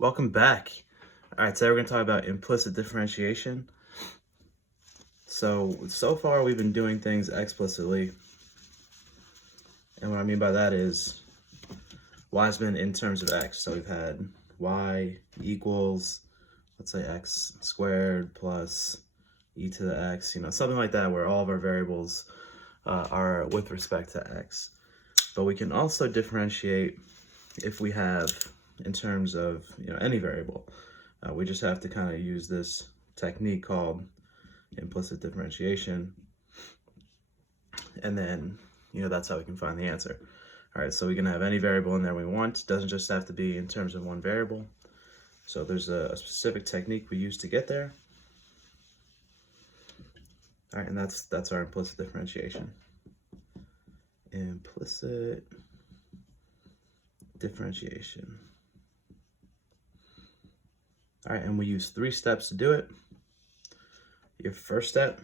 Welcome back. All right, today we're going to talk about implicit differentiation. So far we've been doing things explicitly. And what I mean by that is y has been in terms of x. So we've had y equals, let's say x squared plus e to the x, something like that, where all of our variables are with respect to x. But we can also differentiate if we have in terms of any variable. We just have to kind of use this technique called implicit differentiation, and then that's how we can find the answer. All right, so we can have any variable in there we want. It doesn't just have to be in terms of one variable. So there's a specific technique we use to get there. All right, and that's our implicit differentiation. Implicit differentiation. All right, and we use 3 steps to do it. Your first step,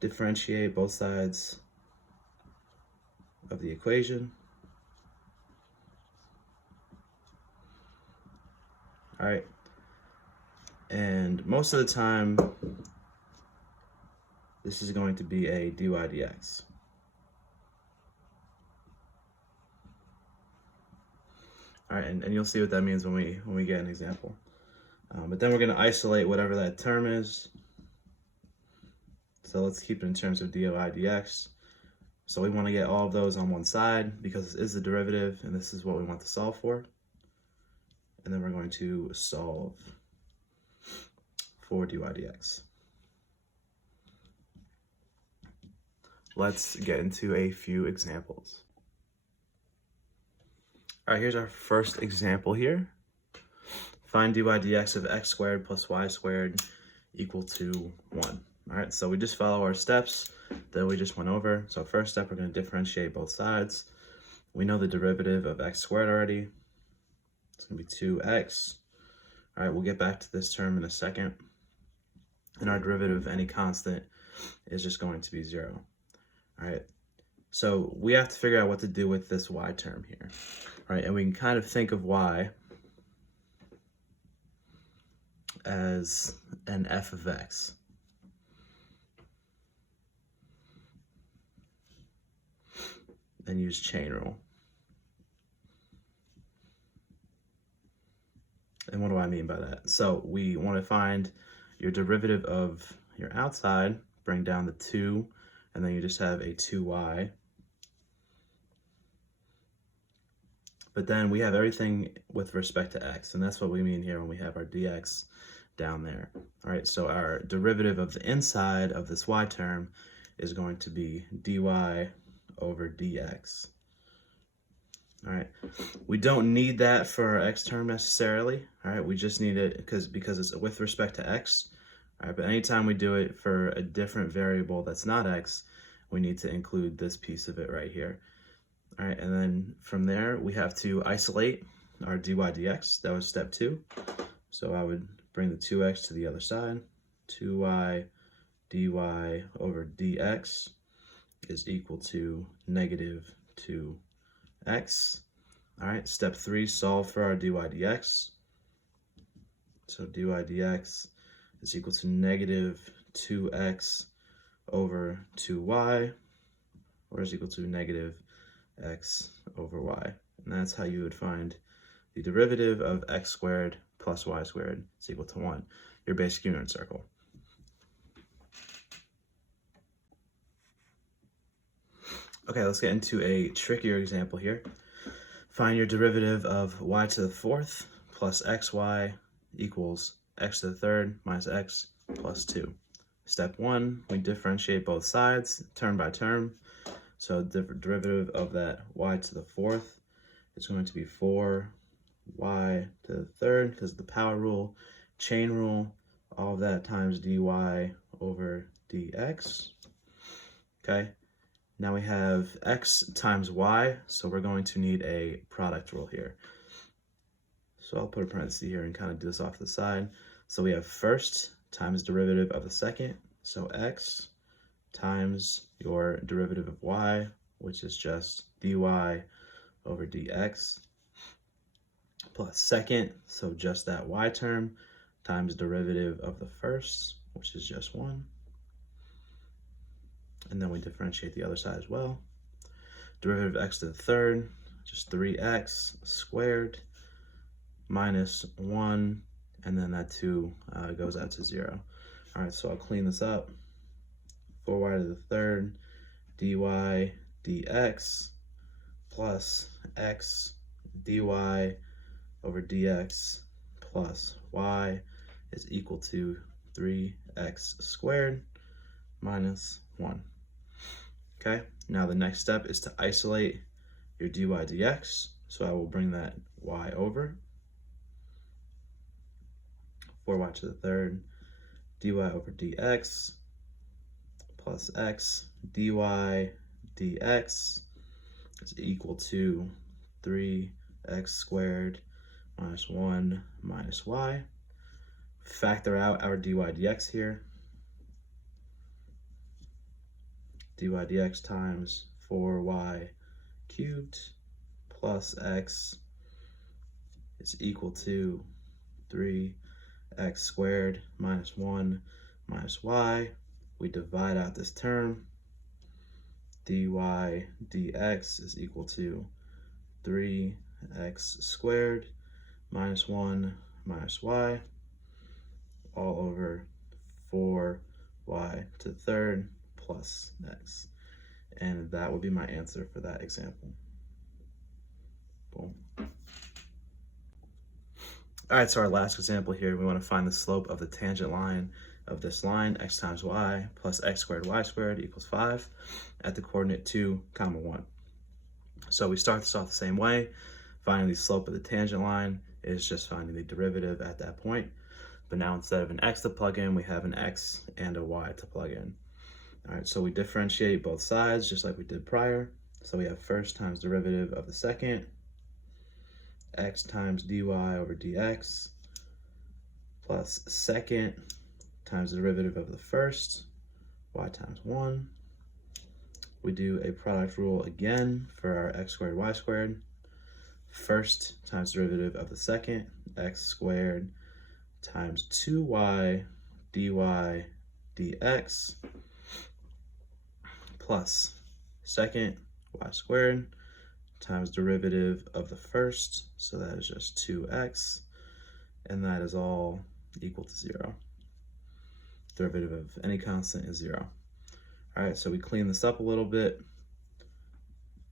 differentiate both sides of the equation. All right, and most of the time, this is going to be a dy dx. All right, and you'll see what that means when we get an example. But then we're going to isolate whatever that term is. So let's keep it in terms of dy dx. So we want to get all of those on one side because this is the derivative and this is what we want to solve for. And then we're going to solve for dy dx. Let's get into a few examples. All right, here's our first example here. Find dy dx of x squared plus y squared equal to 1. All right, so we just follow our steps that we just went over. So first step, we're going to differentiate both sides. We know the derivative of x squared already. It's going to be 2x. All right, we'll get back to this term in a second. And our derivative of any constant is just going to be 0. All right, so we have to figure out what to do with this y term here. All right, and we can kind of think of y as an f of x. And use chain rule. And what do I mean by that? So we want to find your derivative of your outside, bring down the 2, and then you just have a 2y. But then we have everything with respect to x, and that's what we mean here when we have our dx down there. All right, so our derivative of the inside of this y term is going to be dy over dx. All right, we don't need that for our x term necessarily. All right, we just need it because it's with respect to x. All right, but anytime we do it for a different variable that's not x, we need to include this piece of it right here. All right, and then from there, we have to isolate our dy dx. That was step 2. So I would bring the 2x to the other side. 2y dy over dx is equal to negative 2x. All right, step 3, solve for our dy dx. So dy dx is equal to negative 2x over 2y, or is equal to negative x over y. And that's how you would find the derivative of x squared plus y squared is equal to 1, your basic unit circle. Okay, let's get into a trickier example here. Find your derivative of y to the 4th plus xy equals x to the 3rd minus x plus 2. Step 1, we differentiate both sides, term by term. So the derivative of that y to the 4th is going to be 4y to the 3rd because of the power rule, chain rule, all of that times dy over dx. Okay. Now we have x times y, so we're going to need a product rule here. So I'll put a parenthesis here and kind of do this off to the side. So we have first times derivative of the second, so x times your derivative of y, which is just dy over dx, plus second, so just that y term, times derivative of the first, which is just 1. And then we differentiate the other side as well. Derivative of x to the third, just 3x squared minus 1, and then that 2 goes out to 0. All right, so I'll clean this up. 4y to the third dy dx plus x dy over dx plus y is equal to 3x squared minus 1. Okay, now the next step is to isolate your dy dx. So I will bring that y over. 4y to the third dy over dx plus x dy dx is equal to 3x squared minus 1 minus y. Factor out our dy dx here. Dy dx times 4y cubed plus x is equal to 3x squared minus 1 minus y. We divide out this term. Dy dx is equal to 3x squared minus 1 minus y, all over 4y to the third plus x. And that would be my answer for that example. Boom. All right, so our last example here, we want to find the slope of the tangent line of this line, x times y plus x squared y squared equals 5 at the coordinate 2, 1. So we start this off the same way. Finding the slope of the tangent line is just finding the derivative at that point. But now instead of an x to plug in, we have an x and a y to plug in. All right, so we differentiate both sides just like we did prior. So we have first times derivative of the second, x times dy over dx, plus second times the derivative of the first, y times 1. We do a product rule again for our x squared y squared. First times derivative of the second, x squared times 2y dy dx plus second y squared times derivative of the first, so that is just 2x, and that is all equal to 0. Derivative of any constant is 0. All right, so we clean this up a little bit.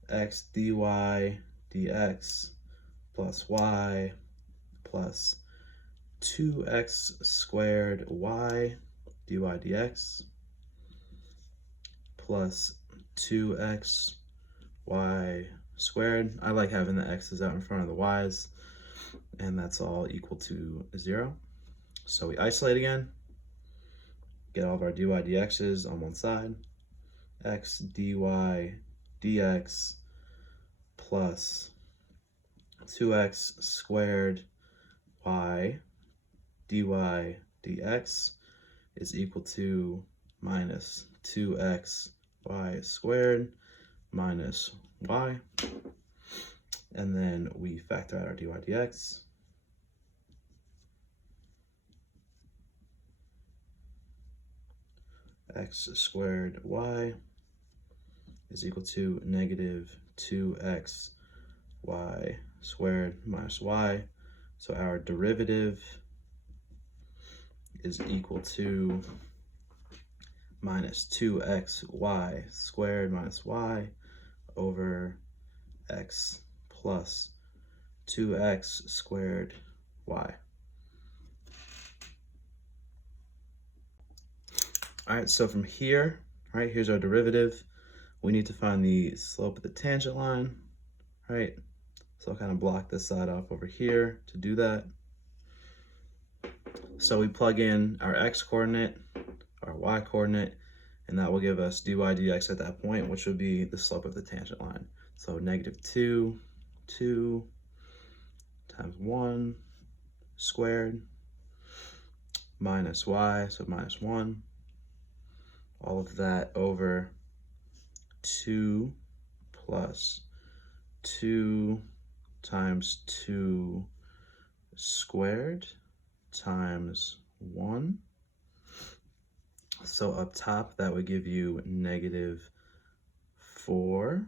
X dy dx plus y plus 2x squared y dy dx plus 2x y squared. I like having the x's out in front of the y's, and that's all equal to 0. So we isolate again, get all of our dy dx's on one side. X dy dx plus 2x squared y dy dx is equal to minus 2x y squared minus y. And then we factor out our dy dx. X squared y is equal to negative 2x y squared minus y. So our derivative is equal to minus 2xy squared minus y over x plus 2x squared y. All right, so from here, right, here's our derivative. We need to find the slope of the tangent line, right? So I'll kind of block this side off over here to do that. So we plug in our x coordinate, our y coordinate, and that will give us dy dx at that point, which would be the slope of the tangent line. So negative 2 times 1 squared minus y, so minus 1. All of that over 2 plus 2 times 2 squared times 1. So up top, that would give you negative 4,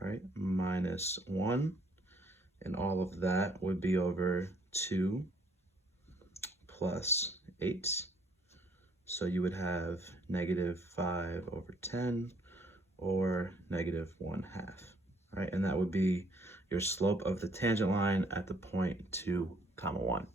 right, minus 1. And all of that would be over 2 plus 8. So you would have negative 5 over 10, or negative 1/2, right? And that would be your slope of the tangent line at the point 2, 1.